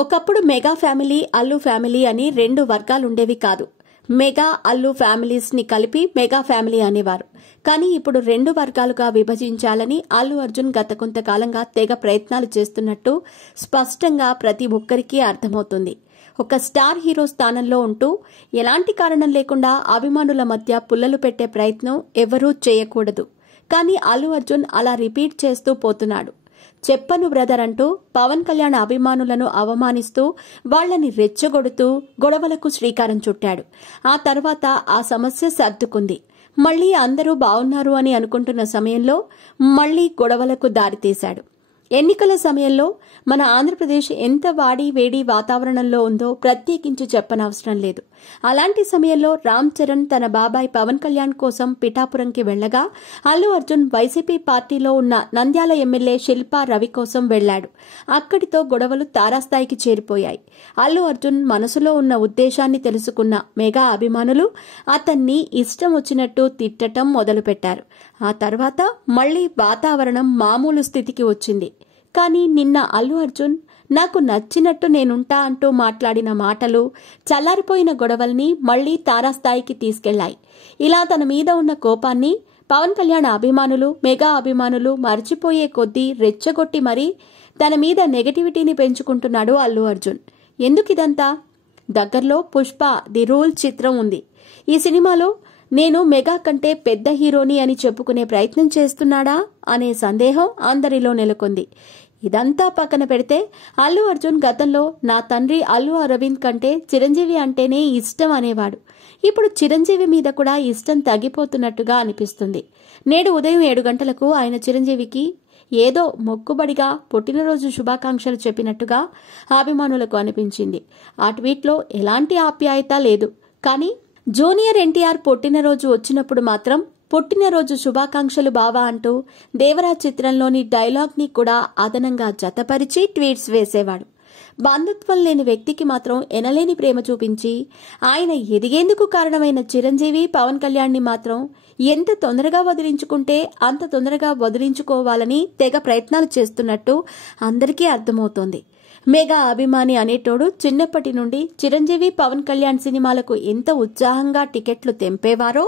ఒకప్పుడు mega family, Allu family అని రెండు వర్గాలుండేవి కాదు. మెగా, అల్లు ఫ్యామిలీస్ ని కలిపి మెగా ఫ్యామిలీ అనేవారు. కానీ ఇప్పుడు రెండు వర్గాలుగా విభజించాలని అల్లు అర్జున్ గత కొంతకాలంగా తెగ ప్రయత్నాలు చేస్తున్నట్టు స్పష్టంగా ప్రతి ఒక్కరికి అర్థమవుతుంది. ఒక స్టార్ హీరో స్థానంలో ఉంటూ ఎలాంటి కారణం లేకుండా అభిమానుల మధ్య పుల్లలు పెట్టే ప్రయత్నం ఎవరూ చేయకూడదు. కానీ అల్లు అర్జున్ అలా రిపీట్ చేస్తూ పోతున్నాడు. చెప్పను బ్రదర్ అంటూ పవన్ కళ్యాణ్ అభిమానులను అవమానిస్తూ వాళ్లని రెచ్చగొడుతూ గొడవలకు శ్రీకారం చుట్టాడు. ఆ తర్వాత ఆ సమస్య సర్దుకుంది. మళ్లీ అందరూ బావున్నారు అని అనుకుంటున్న సమయంలో మళ్లీ గొడవలకు దారితీశాడు. ఎన్నికల సమయంలో మన ఆంధ్రప్రదేశ్ ఎంత వాడి వేడి వాతావరణంలో ఉందో ప్రత్యేకించి చెప్పనవసరం లేదు. అలాంటి సమయంలో రామ్ చరణ్ తన బాబాయ్ పవన్ కళ్యాణ్ కోసం పిఠాపురంకి వెళ్లగా అల్లు అర్జున్ వైసీపీ పార్టీలో ఉన్న నంద్యాల ఎమ్మెల్యే శిల్పా రవి కోసం వెళ్లాడు. అక్కడితో గొడవలు తారాస్థాయికి చేరిపోయాయి. అల్లు అర్జున్ మనసులో ఉన్న ఉద్దేశాన్ని తెలుసుకున్న మెగా అభిమానులు అతన్ని ఇష్టం వచ్చినట్టు తిట్టటం మొదలుపెట్టారు. ఆ తర్వాత మళ్లీ వాతావరణం మామూలు స్థితికి వచ్చింది. కానీ నిన్న అల్లు అర్జున్ నాకు నచ్చినట్టు నేనుంటా అంటూ మాట్లాడిన మాటలు చల్లారిపోయిన గొడవల్ని మళ్లీ తారాస్థాయికి తీసుకెళ్లాయి. ఇలా తన మీద ఉన్న కోపాన్ని పవన్ కళ్యాణ్ అభిమానులు, మెగా అభిమానులు మర్చిపోయే కొద్దీ రెచ్చగొట్టి మరీ తన మీద నెగటివిటీని పెంచుకుంటున్నాడు అల్లు అర్జున్. ఎందుకిదంతా? దగ్గర్లో పుష్ప ది రూల్ చిత్రం ఉంది. ఈ సినిమాలో నేను మెగా కంటే పెద్ద హీరోని అని చెప్పుకునే ప్రయత్నం చేస్తున్నాడా అనే సందేహం అందరిలో నెలకొంది. ఇదంతా పక్కన పెడితే అల్లు అర్జున్ గతంలో నా తండ్రి అల్లు అరవింద్ కంటే చిరంజీవి అంటేనే ఇష్టం అనేవాడు. ఇప్పుడు చిరంజీవి మీద కూడా ఇష్టం తగ్గిపోతున్నట్టుగా అనిపిస్తుంది. నేడు ఉదయం 7 గంటలకు ఆయన చిరంజీవికి ఏదో మొక్కుబడిగా పుట్టినరోజు శుభాకాంక్షలు చెప్పినట్టుగా అభిమానులకు అనిపించింది. ఆ ట్వీట్లో ఎలాంటి ఆప్యాయత లేదు. కానీ జూనియర్ ఎన్టీఆర్ పుట్టినరోజు వచ్చినప్పుడు మాత్రం పుట్టినరోజు శుభాకాంక్షలు బావా అంటూ దేవరాజ్ చిత్రంలోని డైలాగ్ ని కూడా అదనంగా జతపరిచి ట్వీట్స్ వేసేవాడు. బంధుత్వం లేని వ్యక్తికి మాత్రం ఎనలేని ప్రేమ చూపించి ఆయన ఎదిగేందుకు కారణమైన చిరంజీవి, పవన్ కళ్యాణ్ ని మాత్రం ఎంత తొందరగా వదిలించుకుంటే అంత తొందరగా వదిలించుకోవాలని తెగ ప్రయత్నాలు చేస్తున్నట్టు అందరికీ అర్థమవుతోంది. మెగా అభిమాని అనేటోడు చిన్నప్పటి నుండి చిరంజీవి, పవన్ కళ్యాణ్ సినిమాలకు ఎంత ఉత్సాహంగా టికెట్లు తెంపేవారో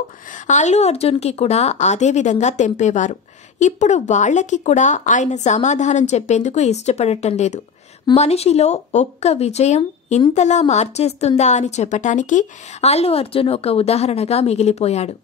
అల్లు అర్జున్ కి కూడా అదే విధంగా తెంపేవారు. ఇప్పుడు వాళ్లకి కూడా ఆయన సమాధానం చెప్పేందుకు ఇష్టపడటం లేదు. మనిషిలో ఒక్క విజయం ఇంతలా మార్చేస్తుందా అని చెప్పటానికి అల్లు అర్జున్ ఒక ఉదాహరణగా మిగిలిపోయాడు.